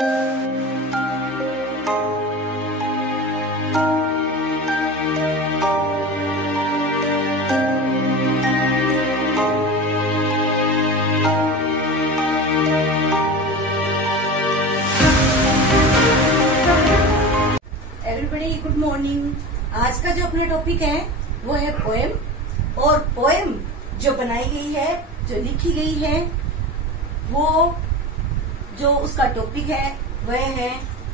Everybody good morning. आज का जो अपना टॉपिक है वो है पोएम। और पोएम जो बनाई गई है, जो लिखी गई है, वो जो उसका टॉपिक है वह है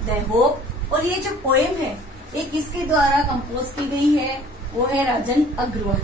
द होप। और ये जो पोएम है ये किसके द्वारा कंपोज की गई है, वो है राजन अग्रवाल।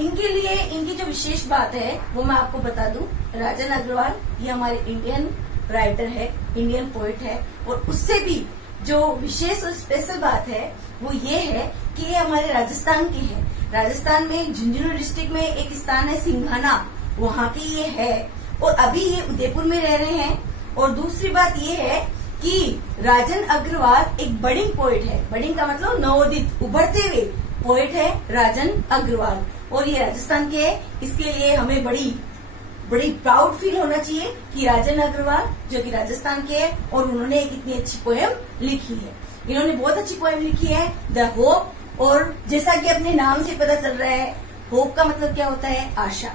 इनके लिए इनकी जो विशेष बात है वो मैं आपको बता दूं। राजन अग्रवाल ये हमारे इंडियन राइटर है, इंडियन पोएट है। और उससे भी जो विशेष और स्पेशल बात है वो ये है कि ये हमारे राजस्थान के हैं। राजस्थान में झुंझुनू डिस्ट्रिक्ट में एक स्थान है सिंघाना, वहाँ की ये है। और अभी ये उदयपुर में रह रहे हैं। और दूसरी बात ये है कि राजन अग्रवाल एक बडिंग पोएट है। बडिंग का मतलब नवोदित, उभरते हुए पोएट है राजन अग्रवाल। और ये राजस्थान के है। इसके लिए हमें बड़ी प्राउड फील होना चाहिए कि राजन अग्रवाल जो कि राजस्थान के हैं और उन्होंने एक इतनी अच्छी पोएम लिखी है। इन्होंने बहुत अच्छी पोएम लिखी है द होप। और जैसा कि अपने नाम से पता चल रहा है, होप का मतलब क्या होता है, आशा।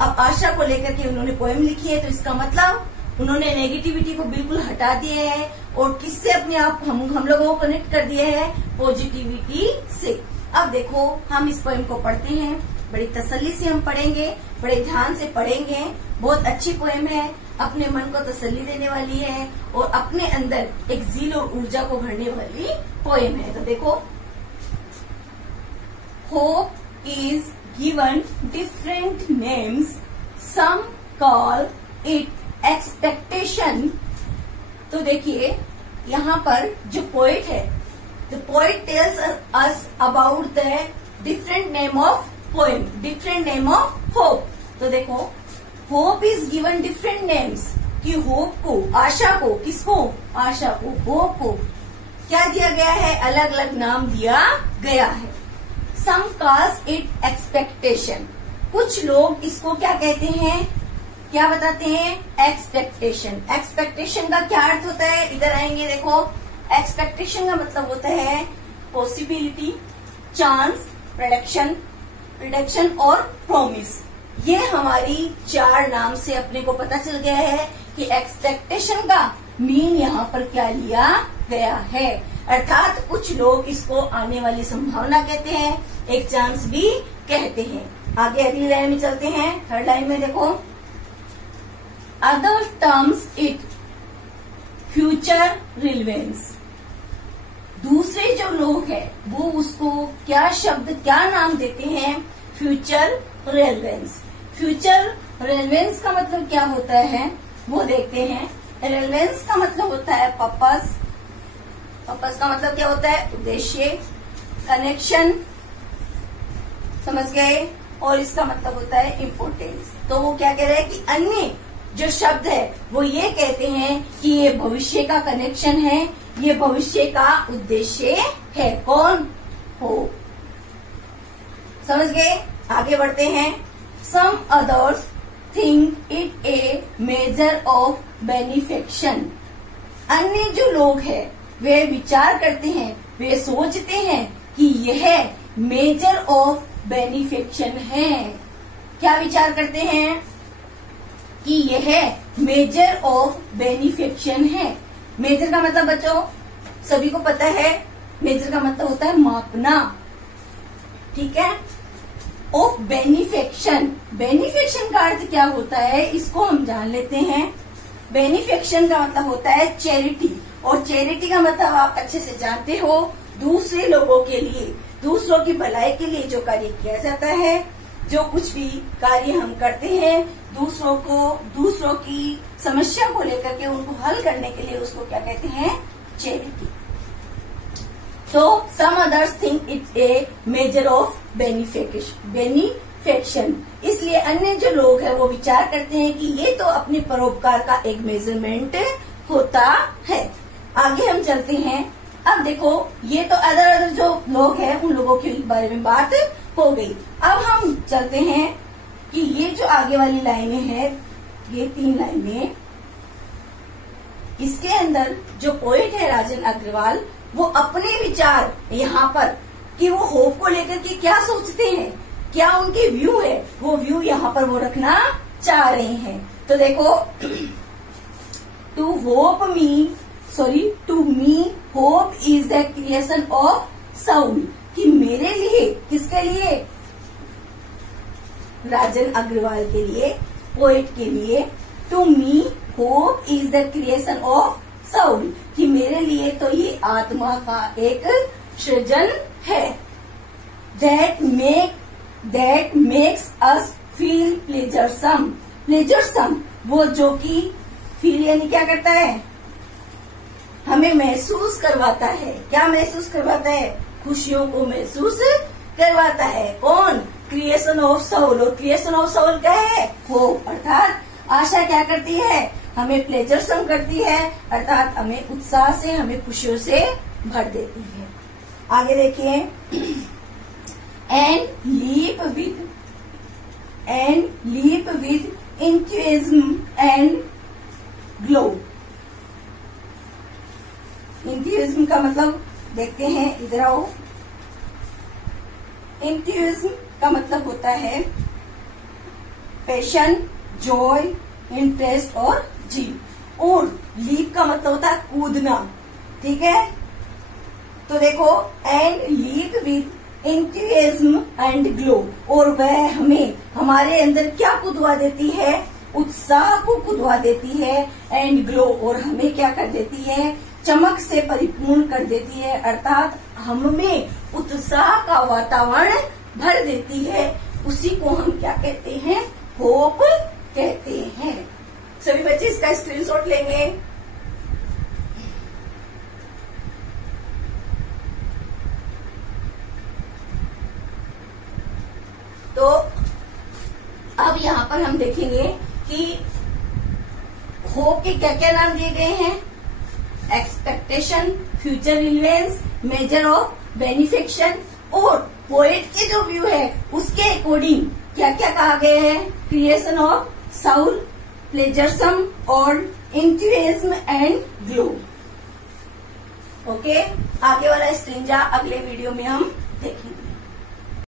अब आशा को लेकर के उन्होंने पोएम लिखी है, तो इसका मतलब उन्होंने नेगेटिविटी को बिल्कुल हटा दिया है और किससे अपने आप हम लोगों को कनेक्ट कर दिया है, पॉजिटिविटी से। अब देखो हम इस पोएम को पढ़ते हैं, बड़ी तसल्ली से हम पढ़ेंगे, बड़े ध्यान से पढ़ेंगे। बहुत अच्छी पोएम है, अपने मन को तसल्ली देने वाली है और अपने अंदर एक जील और ऊर्जा को भरने वाली पोएम है। तो देखो, hope is given different names, some call it expectation. तो देखिए यहाँ पर जो पोएट है, the poet tells us about the different name of poem, different name of hope. तो देखो, hope is given different names, कि होप को, आशा को, किसको, आशा को, होप को क्या दिया गया है, अलग अलग नाम दिया गया है। सम कॉल्स इट एक्सपेक्टेशन, कुछ लोग इसको क्या कहते हैं, क्या बताते हैं, एक्सपेक्टेशन। एक्सपेक्टेशन का क्या अर्थ होता है, इधर आएंगे। देखो, एक्सपेक्टेशन का मतलब होता है पॉसिबिलिटी, चांस, प्रेडिक्शन और प्रॉमिस। ये हमारी चार नाम से अपने को पता चल गया है कि एक्सपेक्टेशन का मीन यहाँ पर क्या लिया गया है। अर्थात कुछ लोग इसको आने वाली संभावना कहते हैं, एक चांस भी कहते हैं। आगे अगली लाइन में चलते हैं। थर्ड लाइन में देखो, other terms it future relevance. दूसरे जो लोग हैं वो उसको क्या शब्द, क्या नाम देते हैं, फ्यूचर रेलेवेंस। फ्यूचर रेलेवेंस का मतलब क्या होता है वो देखते हैं। रेलेवेंस का मतलब होता है पर्पस। पर्पस का मतलब क्या होता है, उद्देश्य, कनेक्शन, समझ गए। और इसका मतलब होता है इम्पोर्टेंस। तो वो क्या कह रहे हैं कि अन्य जो शब्द है वो ये कहते हैं कि ये भविष्य का कनेक्शन है, ये भविष्य का उद्देश्य है। कौन, हो, समझ गए। आगे बढ़ते हैं। Some others think it a measure of beneficence. अन्य जो लोग हैं वे विचार करते हैं, वे सोचते हैं कि यह मेजर ऑफ बेनिफिक्शन है। क्या विचार करते हैं कि यह मेजर ऑफ बेनिफिक्शन है। मेजर का मतलब बच्चों सभी को पता है, मेजर का मतलब होता है मापना, ठीक है। ऑफ बेनिफिक्शन, बेनिफिक्शन का अर्थ क्या होता है इसको हम जान लेते हैं। बेनिफिक्शन का मतलब होता है चैरिटी। और चैरिटी का मतलब आप अच्छे से जानते हो, दूसरे लोगों के लिए, दूसरों की भलाई के लिए जो कार्य किया जाता है, जो कुछ भी कार्य हम करते हैं दूसरों की समस्या को लेकर के उनको हल करने के लिए, उसको क्या कहते हैं, चैरिटी। तो some others think it a measure of beneficence. इसलिए अन्य जो लोग हैं वो विचार करते हैं कि ये तो अपने परोपकार का एक मेजरमेंट होता है। आगे हम चलते हैं। अब देखो, ये तो अदर जो लोग हैं उन लोगों के बारे में बात हो गई। अब हम चलते हैं कि ये जो आगे वाली लाइनें हैं, ये 3 लाइनें, इसके अंदर जो पोएट है राजन अग्रवाल, वो अपने विचार यहाँ पर कि वो होप को लेकर के क्या सोचते हैं, क्या उनके व्यू है, वो व्यू यहाँ पर वो रखना चाह रहे हैं। तो देखो, to me hope is the creation of soul, कि मेरे लिए, किसके लिए, राजन अग्रवाल के लिए, पोएट के लिए, to me hope is the creation of soul, कि मेरे लिए तो ये आत्मा का एक सृजन है। दैट मेक्स अस फील प्लेजरसम, वो जो कि फील यानी क्या करता है, हमें महसूस करवाता है। क्या महसूस करवाता है? खुशियों को महसूस करवाता है। कौन? Creation of Saul. और क्रिएशन ऑफ साउल क्या है? होप, अर्थात आशा क्या करती है, हमें प्लेजरसम करती है, अर्थात हमें उत्साह से, हमें खुशियों से भर देती है। आगे देखिए, and leap with enthusiasm and glow. Enthusiasm का मतलब देखते हैं, इधर आओ। इंथुजिज्म का मतलब होता है पैशन, जॉय, इंटरेस्ट और जीव। और लीप का मतलब होता है कूदना, ठीक है। तो देखो, and leap with enthusiasm and glow, और वह हमें हमारे अंदर क्या कुदवा देती है, उत्साह को कुदवा देती है, एंड ग्लो, और हमें क्या कर देती है, चमक से परिपूर्ण कर देती है, अर्थात हमें उत्साह का वातावरण भर देती है। उसी को हम क्या कहते हैं, होप कहते हैं। सभी बच्चे इसका स्क्रीनशॉट लेंगे। तो अब यहाँ पर हम देखेंगे कि होप के क्या क्या नाम दिए गए हैं। Expectation, future relevance, measure of beneficence, और पोएट के जो व्यू है उसके अकॉर्डिंग क्या क्या कहा गया है, क्रिएशन ऑफ साउल, प्लेजरसम और इंथुजिज्म एंड ग्लो। ओके, आगे वाला स्ट्रेंजा अगले वीडियो में हम देखेंगे।